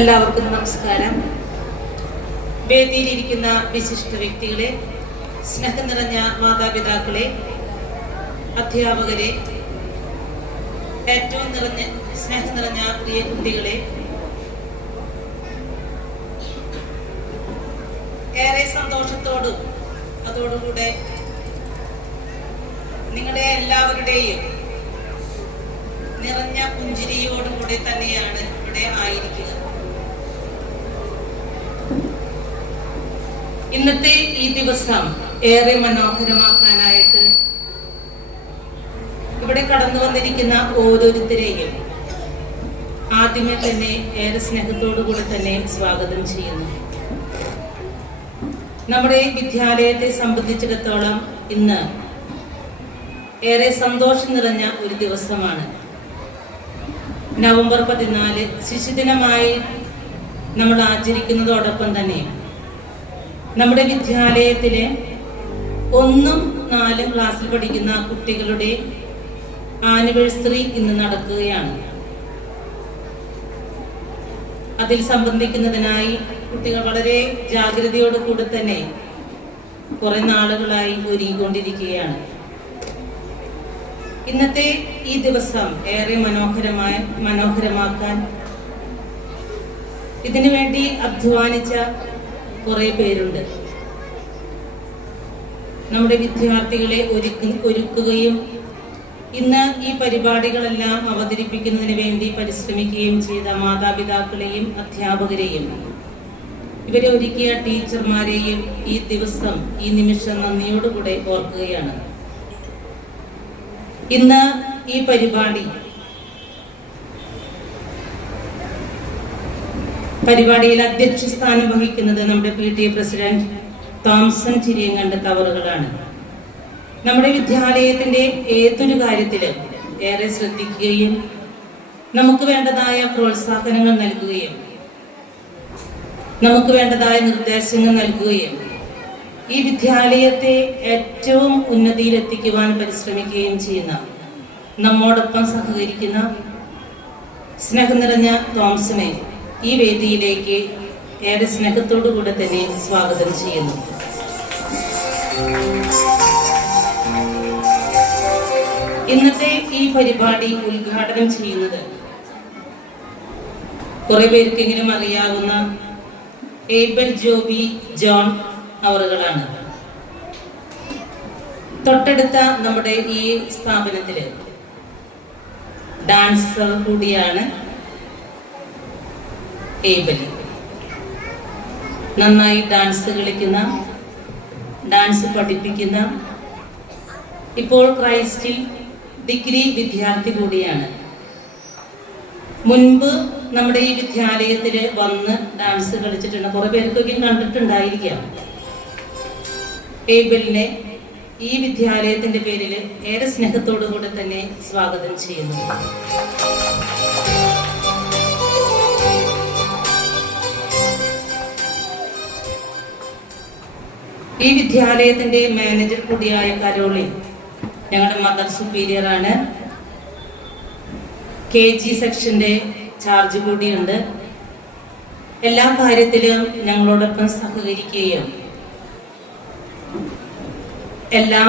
എല്ലാവർക്കും നമസ്കാരം. വേദിയിലിരിക്കുന്ന വിശിഷ്ട വ്യക്തികളെ, സ്നേഹം നിറഞ്ഞ മാതാപിതാക്കളെ, അധ്യാപകരെ, ഏറ്റവും സ്നേഹം നിറഞ്ഞ പ്രിയ കുട്ടികളെ, ഏറെ സന്തോഷത്തോടും അതോടുകൂടെ നിങ്ങളുടെ എല്ലാവരുടെയും നിറഞ്ഞ പുഞ്ചിരിയോടുകൂടെ തന്നെയാണ് ഇവിടെ ആയിരിക്കുക. ഇന്നത്തെ ഈ ദിവസം ഏറെ മനോഹരമാക്കാനായിട്ട് ഇവിടെ കടന്നു വന്നിരിക്കുന്ന ഓരോരുത്തരെയും ആദ്യമേ തന്നെ ഏറെ സ്നേഹത്തോടുകൂടി തന്നെ സ്വാഗതം ചെയ്യുന്നു. നമ്മുടെ വിദ്യാലയത്തെ സംബന്ധിച്ചിടത്തോളം ഇന്ന് ഏറെ സന്തോഷം നിറഞ്ഞ ഒരു ദിവസമാണ്. നവംബർ 14 ശിശുദിനമായി നമ്മൾ ആചരിക്കുന്നതോടൊപ്പം തന്നെ നമ്മുടെ വിദ്യാലയത്തിലെ 1, 4 ക്ലാസ്സിൽ പഠിക്കുന്ന കുട്ടികളുടെ ആനിവേഴ്സറി ഇന്ന് നടക്കുകയാണ്. അതിൽ സംബന്ധിക്കുന്നതിനായി കുട്ടികൾ വളരെ ജാഗ്രതയോടുകൂടി തന്നെ കുറെ നാളുകളായി ഒരുങ്ങിക്കൊണ്ടിരിക്കുകയാണ്. ഇന്നത്തെ ഈ ദിവസം ഏറെ മനോഹരമാക്കാൻ ഇതിനു വേണ്ടി അധ്വാനിച്ച കുറെ പേരുണ്ട്. നമ്മുടെ വിദ്യാർത്ഥികളെ ഒരുക്കുകയും ഇന്ന് ഈ പരിപാടികളെല്ലാം അവതരിപ്പിക്കുന്നതിന് വേണ്ടി പരിശ്രമിക്കുകയും ചെയ്ത മാതാപിതാക്കളെയും അധ്യാപകരെയും ഇവരെ ഒരുക്കിയ ടീച്ചർമാരെയും ഈ ദിവസം ഈ നിമിഷം നന്ദിയോടുകൂടെ ഓർക്കുകയാണ്. ഇന്ന് ഈ പരിപാടിയിൽ അധ്യക്ഷ സ്ഥാനം വഹിക്കുന്നത് നമ്മുടെ PTA പ്രസിഡന്റ് തോംസൺ ചിരിയങ്കണ്ടത്ത് അവറുകളാണ്. നമ്മുടെ വിദ്യാലയത്തിന്റെ ഏതൊരു കാര്യത്തിലും ഏറെ ശ്രദ്ധിക്കുകയും നമുക്ക് വേണ്ടതായ പ്രോത്സാഹനങ്ങൾ നൽകുകയും നമുക്ക് വേണ്ടതായ നിർദ്ദേശങ്ങൾ നൽകുകയും ഈ വിദ്യാലയത്തെ ഏറ്റവും ഉന്നതിയിലെത്തിക്കുവാൻ പരിശ്രമിക്കുകയും ചെയ്യുന്ന നമ്മോടൊപ്പം സഹകരിക്കുന്ന സ്നേഹം നിറഞ്ഞ തോംസനെ ഈ വേദിയിലേക്ക് ഏറെ സ്നേഹത്തോടുകൂടെ തന്നെ സ്വാഗതം ചെയ്യുന്നു. ഇന്നത്തെ ഈ പരിപാടി ഉദ്ഘാടനം ചെയ്യുന്നത് കുറെ പേർക്കെങ്കിലും അറിയാവുന്ന ഏബൽ ജോബി ജോൺ അവറുകളാണ്. തൊട്ടടുത്ത നമ്മുടെ ഈ സ്ഥാപനത്തില് ഡാൻസർ കൂടിയാണ് ഏബലി. നന്നായി ഡാൻസ് കളിക്കുന്ന, ഡാൻസ് പഠിപ്പിക്കുന്ന, ഇപ്പോൾ ക്രൈസ്റ്റിൽ ഡിഗ്രി വിദ്യാർത്ഥി കൂടിയാണ്. മുൻപ് നമ്മുടെ ഈ വിദ്യാലയത്തില് വന്ന് ഡാൻസ് കളിച്ചിട്ടുണ്ട്. കുറെ പേർക്കൊക്കെ കണ്ടിട്ടുണ്ടായിരിക്കാം. ഏബലിനെ ഈ വിദ്യാലയത്തിന്റെ പേരിൽ ഏറെ സ്നേഹത്തോടുകൂടെ തന്നെ സ്വാഗതം ചെയ്യുന്നു. ഈ വിദ്യാലയത്തിന്റെ മാനേജർ കൂടിയായ കരോളിൻ ഞങ്ങളുടെ മദർ സുപ്പീരിയർ ആണ്. KG സെക്ഷന്റെ ചാർജ് കൂടിയുണ്ട്. എല്ലാ കാര്യത്തിലും ഞങ്ങളോടൊപ്പം സഹകരിക്കുകയും എല്ലാ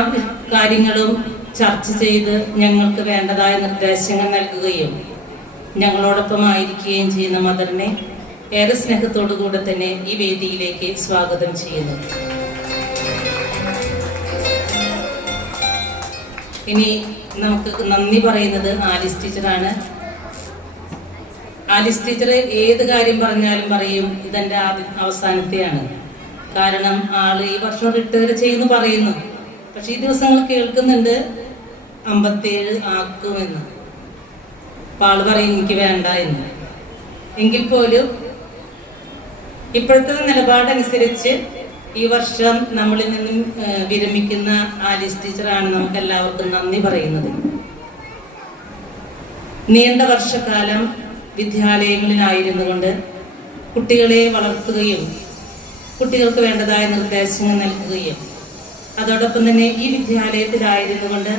കാര്യങ്ങളും ചർച്ച ചെയ്ത് ഞങ്ങൾക്ക് വേണ്ടതായ നിർദ്ദേശങ്ങൾ നൽകുകയും ഞങ്ങളോടൊപ്പം ആയിരിക്കുകയും ചെയ്യുന്ന മദറിനെ ഏറെ സ്നേഹത്തോടുകൂടെ തന്നെ ഈ വേദിയിലേക്ക് സ്വാഗതം ചെയ്യുന്നു. ഇനി നമുക്ക് നന്ദി പറയുന്നത് ആലിസ് ടീച്ചറാണ്. ആലിസ് ടീച്ചർ ഏത് കാര്യം പറഞ്ഞാലും പറയും ഇതെന്റെ അവസാനത്തെയാണ്. കാരണം ആള് ഈ വർഷം റിട്ടയർ ചെയ്യുന്നു പറയുന്നു. പക്ഷെ ഈ ദിവസങ്ങൾ കേൾക്കുന്നുണ്ട് 57 ആക്കുമെന്ന്. അപ്പൊ ആള് പറയും എനിക്ക് വേണ്ട എന്ന്. എങ്കിൽ പോലും ഇപ്പോഴത്തെ നിലപാടനുസരിച്ച് ഈ വർഷം നമ്മളിൽ നിന്നും വിരമിക്കുന്ന ആലിസ് ടീച്ചറാണ് നമുക്ക് എല്ലാവർക്കും നന്ദി പറയുന്നത്. നീണ്ട വർഷക്കാലം വിദ്യാലയങ്ങളിലായിരുന്നു കൊണ്ട് കുട്ടികളെ വളർത്തുകയും കുട്ടികൾക്ക് വേണ്ടതായ നിർദ്ദേശങ്ങൾ നൽകുകയും അതോടൊപ്പം തന്നെ ഈ വിദ്യാലയത്തിലായിരുന്നു കൊണ്ട്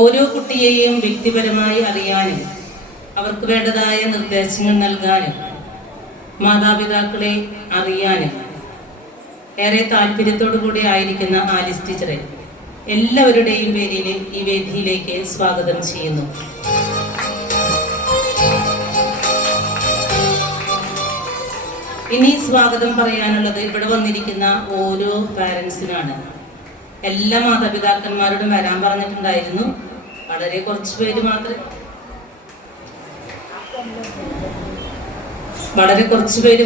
ഓരോ കുട്ടിയെയും വ്യക്തിപരമായി അറിയാനും അവർക്ക് വേണ്ടതായ നിർദ്ദേശങ്ങൾ നൽകാനും മാതാപിതാക്കളെ അറിയാനും ഏറെ താല്പര്യത്തോടു കൂടി ആയിരിക്കുന്ന ആലിസ് ടീച്ചറെ എല്ലാവരുടെയും പേരിൽ ഈ വേദിയിലേക്ക് സ്വാഗതം ചെയ്യുന്നു. ഇനി സ്വാഗതം പറയാനുള്ളത് ഇവിടെ വന്നിരിക്കുന്ന ഓരോ പാരൻസിനാണ്. എല്ലാ മാതാപിതാക്കന്മാരോടും വരാൻ പറഞ്ഞിട്ടുണ്ടായിരുന്നു. വളരെ കുറച്ച് പേര്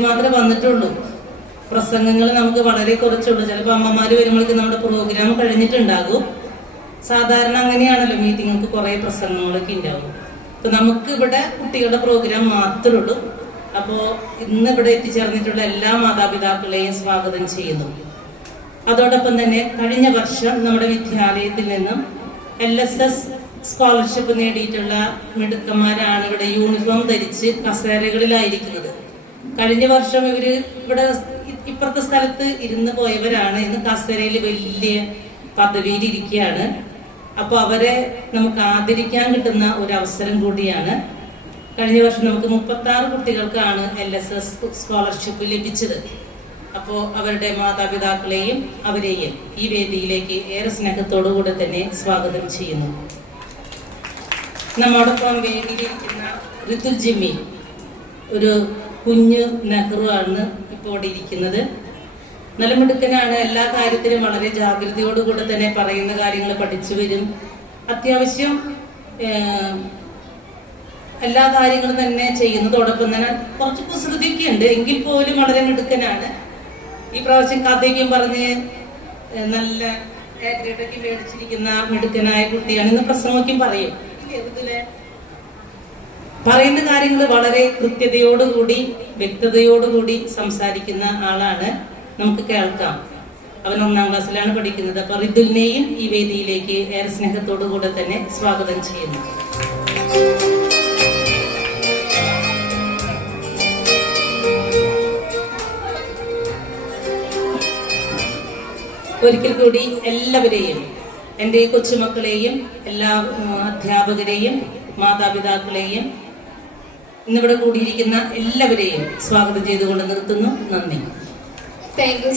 മാത്രമേ വന്നിട്ടുള്ളൂ. പ്രസംഗങ്ങൾ നമുക്ക് വളരെ കുറച്ചുള്ളൂ. ചിലപ്പോൾ അമ്മമാര് വരുമ്പോഴേക്കും നമ്മുടെ പ്രോഗ്രാം കഴിഞ്ഞിട്ടുണ്ടാകും. സാധാരണ അങ്ങനെയാണല്ലോ, മീറ്റിങ്ങൾക്ക് കുറെ പ്രസംഗങ്ങളൊക്കെ ഉണ്ടാവും. അപ്പൊ നമുക്ക് ഇവിടെ കുട്ടികളുടെ പ്രോഗ്രാം മാത്രമേ ഉള്ളൂ. അപ്പോ ഇന്ന് ഇവിടെ എത്തിച്ചേർന്നിട്ടുള്ള എല്ലാ മാതാപിതാക്കളെയും സ്വാഗതം ചെയ്യുന്നു. അതോടൊപ്പം തന്നെ കഴിഞ്ഞ വർഷം നമ്മുടെ വിദ്യാലയത്തിൽ നിന്നും LSS സ്കോളർഷിപ്പ് നേടിയിട്ടുള്ള മിടുക്കന്മാരാണ് ഇവിടെ യൂണിഫോം ധരിച്ച് കസേരകളിലായിരിക്കുന്നത്. കഴിഞ്ഞ വർഷം ഇവര് ഇവിടെ ഇപ്പുറത്തെ സ്ഥലത്ത് ഇരുന്ന് പോയവരാണ്. ഇന്ന് കസേരയിൽ വലിയ പദവിയിൽ ഇരിക്കുകയാണ്. അപ്പൊ അവരെ നമുക്ക് ആദരിക്കാൻ കിട്ടുന്ന ഒരു അവസരം കൂടിയാണ്. കഴിഞ്ഞ വർഷം നമുക്ക് 36 കുട്ടികൾക്കാണ് LSS സ്കോളർഷിപ്പ് ലഭിച്ചത്. അപ്പോൾ അവരുടെ മാതാപിതാക്കളെയും അവരെയും ഈ വേദിയിലേക്ക് ഏറെ സ്നേഹത്തോടുകൂടെ തന്നെ സ്വാഗതം ചെയ്യുന്നു. നമ്മോടൊപ്പം വേദിയിലിരിക്കുന്ന ഋതു ജിമ്മി ഒരു കുഞ്ഞു നെഹ്റു ആണ് ഇപ്പോൾ ഇവിടെ ഇരിക്കുന്നത്. നല്ല മിടുക്കനാണ്. എല്ലാ കാര്യത്തിലും വളരെ ജാഗ്രതയോടുകൂടെ തന്നെ പറയുന്ന കാര്യങ്ങൾ പഠിച്ചു വരും. അത്യാവശ്യം എല്ലാ കാര്യങ്ങളും തന്നെ ചെയ്യുന്നതോടൊപ്പം തന്നെ കുറച്ച് കുസൃതിയൊക്കെ ഉണ്ട്. എങ്കിൽ പോലും വളരെ മിടുക്കനാണ്. ഈ പ്രാവശ്യം കഥയ്ക്കും പറഞ്ഞ് നല്ല ഗ്രേഡൊക്കെ മേടിച്ചിരിക്കുന്ന മിടുക്കനായ കുട്ടിയാണ്. ഇന്ന് പ്രസംഗമൊക്കെയും പറയും. പറയുന്ന കാര്യങ്ങൾ വളരെ കൃത്യതയോടുകൂടി വ്യക്തതയോടുകൂടി സംസാരിക്കുന്ന ആളാണ്. നമുക്ക് കേൾക്കാം. അവൻ 1ാം ക്ലാസ്സിലാണ് പഠിക്കുന്നത്. അപ്പൊ ഋതുലിനെയും ഈ വേദിയിലേക്ക് ഏറെ സ്നേഹത്തോടു കൂടെ തന്നെ സ്വാഗതം ചെയ്യുന്നു. ഒരിക്കൽ കൂടി എല്ലാവരെയും, എൻ്റെ കൊച്ചുമക്കളെയും എല്ലാ അധ്യാപകരെയും മാതാപിതാക്കളെയും ഇന്നിവിടെ കൂടിയിരിക്കുന്ന എല്ലാവരെയും സ്വാഗതം ചെയ്തുകൊണ്ട് നിർത്തുന്നു. നന്ദി. Thank you.